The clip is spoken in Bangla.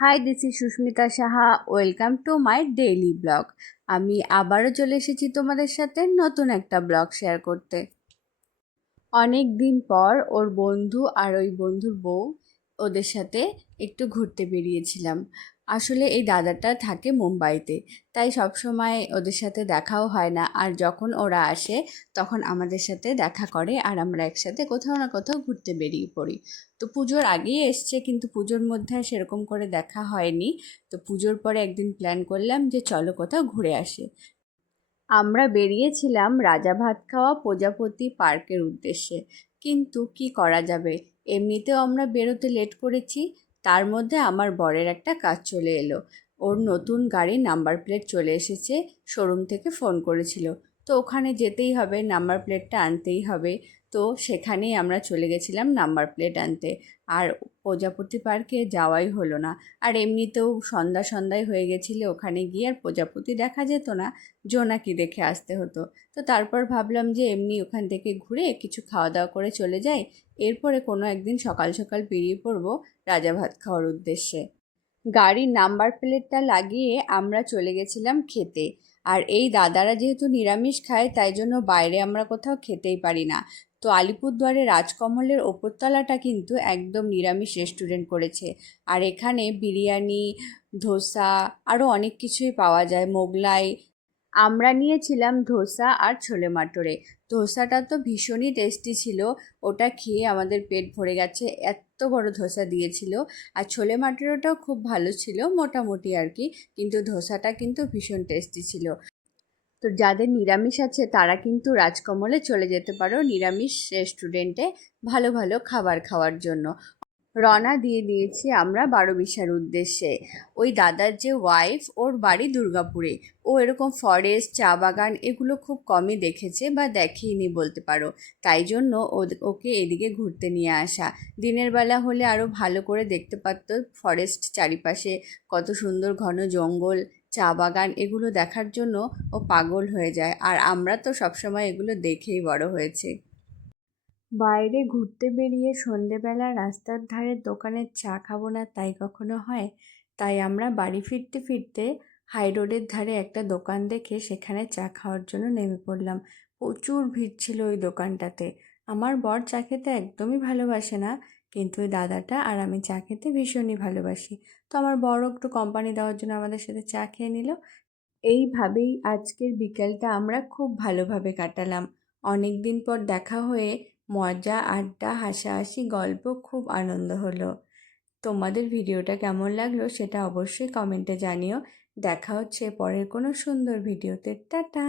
High, this is Sushmita Saha. Welcome to my daily blog. আমি আবারও চলে এসেছি তোমাদের সাথে নতুন একটা ব্লগ শেয়ার করতে। অনেক দিন পর ওর বন্ধু আর ওই বন্ধুর বউ ওদের সাথে একটু ঘুরতে বেরিয়েছিলাম। আসলে এই দাদাটা থাকে মুম্বাইতে, তাই সব সময় ওদের সাথে দেখাও হয় না। আর যখন ওরা আসে তখন আমাদের সাথে দেখা করে আর আমরা একসাথে কোথাও না কোথাও ঘুরতে বেরিয়ে পড়ি। তো পুজোর আগেই এসছে, কিন্তু পুজোর মধ্যে আর সেরকম করে দেখা হয়নি। তো পুজোর পরে একদিন প্ল্যান করলাম যে চলো কোথাও ঘুরে আসি। আমরা বেরিয়েছিলাম রাজা ভাতখাওয়া প্রজাপতি পার্কের উদ্দেশ্যে। কিন্তু কি করা যাবে, এমনিতেও আমরা বেরোতে লেট করেছি, তার মধ্যে আমার বরের একটা কাজ চলে এলো। ওর নতুন গাড়ির নাম্বার প্লেট চলে এসেছে, শোরুম থেকে ফোন করেছিল। তো ওখানে যেতেই হবে, নাম্বার প্লেটটা আনতেই হবে। তো সেখানেই আমরা চলে গেছিলাম নাম্বার প্লেট আনতে। আর প্রজাপতি পার্কে যাওয়াই হলো না। আর এমনিতেও সন্ধ্যা সন্ধ্যায় হয়ে গেছিলো, ওখানে গিয়ে আর প্রজাপতি দেখা যেত না, জোনাকি দেখে আসতে হতো। তো তারপর ভাবলাম যে এমনি ওখান থেকে ঘুরে কিছু খাওয়া দাওয়া করে চলে যাই। এরপরে কোনো একদিন সকাল সকাল বেরিয়ে পড়বো রাজা ভাত খাওয়ার উদ্দেশ্যে। গাড়ির নাম্বার প্লেটটা লাগিয়ে আমরা চলে গেছিলাম খেতে। আর এই দাদারা যেহেতু নিরামিষ খায়, তাই জন্য বাইরে আমরা কোথাও খেতেই পারি না। তো আলিপুরদুয়ারে রাজকমলের ওপরতলাটা কিন্তু একদম নিরামিষ রেস্টুরেন্ট করেছে। আর এখানে বিরিয়ানি, ধোসা, আরও অনেক কিছুই পাওয়া যায়, মোগলাই। আমরা নিয়েছিলাম ধোসা আর ছোলে মাটোরে। ধোসাটা তো ভীষণই টেস্টি ছিল, ওটা খেয়ে আমাদের পেট ভরে গেছে, এত বড় ধোসা দিয়েছিল। আর ছোলে মাটোরেটাও খুব ভালো ছিল, মোটামুটি আর কি, কিন্তু ধোসাটা কিন্তু ভীষণ টেস্টি ছিল। তো যাদের নিরামিষ আছে তারা কিন্তু রাজকমলে চলে যেতে পারো নিরামিষ রেস্টুরেন্টে ভালো ভালো খাবার খাওয়ার জন্য। রওনা দিয়ে দিয়েছি আমরা বারোবিশার উদ্দেশ্যে। ওই দাদার যে ওয়াইফ, ওর বাড়ি দুর্গাপুরে। ও এরকম ফরেস্ট, চা বাগান এগুলো খুব কমই দেখেছে বা দেখেইনি বলতে পারো। তাই জন্য ওকে এদিকে ঘুরতে নিয়ে আসা। দিনের বেলা হলে আরও ভালো করে দেখতে পারতো ফরেস্ট চারিপাশে, কত সুন্দর ঘন জঙ্গল, চা বাগান, এগুলো দেখার জন্য ও পাগল হয়ে যায়। আর আমরা তো সবসময় এগুলো দেখেই বড় হয়েছে। বাইরে ঘুরতে বেরিয়ে সন্ধেবেলা রাস্তার ধারে দোকানের চা খাবো না তাই কখনো হয়? তাই আমরা বাড়ি ফিরতে ফিরতে হাই রোডের ধারে একটা দোকান দেখে সেখানে চা খাওয়ার জন্য নেমে পড়লাম। প্রচুর ভিড় ছিল ওই দোকানটাতে। আমার বর চা খেতে একদমই ভালোবাসে না, কিন্তু ওই দাদাটা আর আমি চা খেতে ভীষণই ভালোবাসি। তো আমার বড় একটু কোম্পানি দেওয়ার জন্য আমাদের সাথে চা খেয়ে নিল। এইভাবেই আজকের বিকেলটা আমরা খুব ভালোভাবে কাটালাম। অনেক দিন পর দেখা হয়ে মজা, আড্ডা, হাসাহাসি, গল্প, খুব আনন্দ হলো। তোমাদের ভিডিওটা কেমন লাগলো সেটা অবশ্যই কমেন্টে জানিও। দেখা হচ্ছে পরের কোনো সুন্দর ভিডিওতে। টাটা।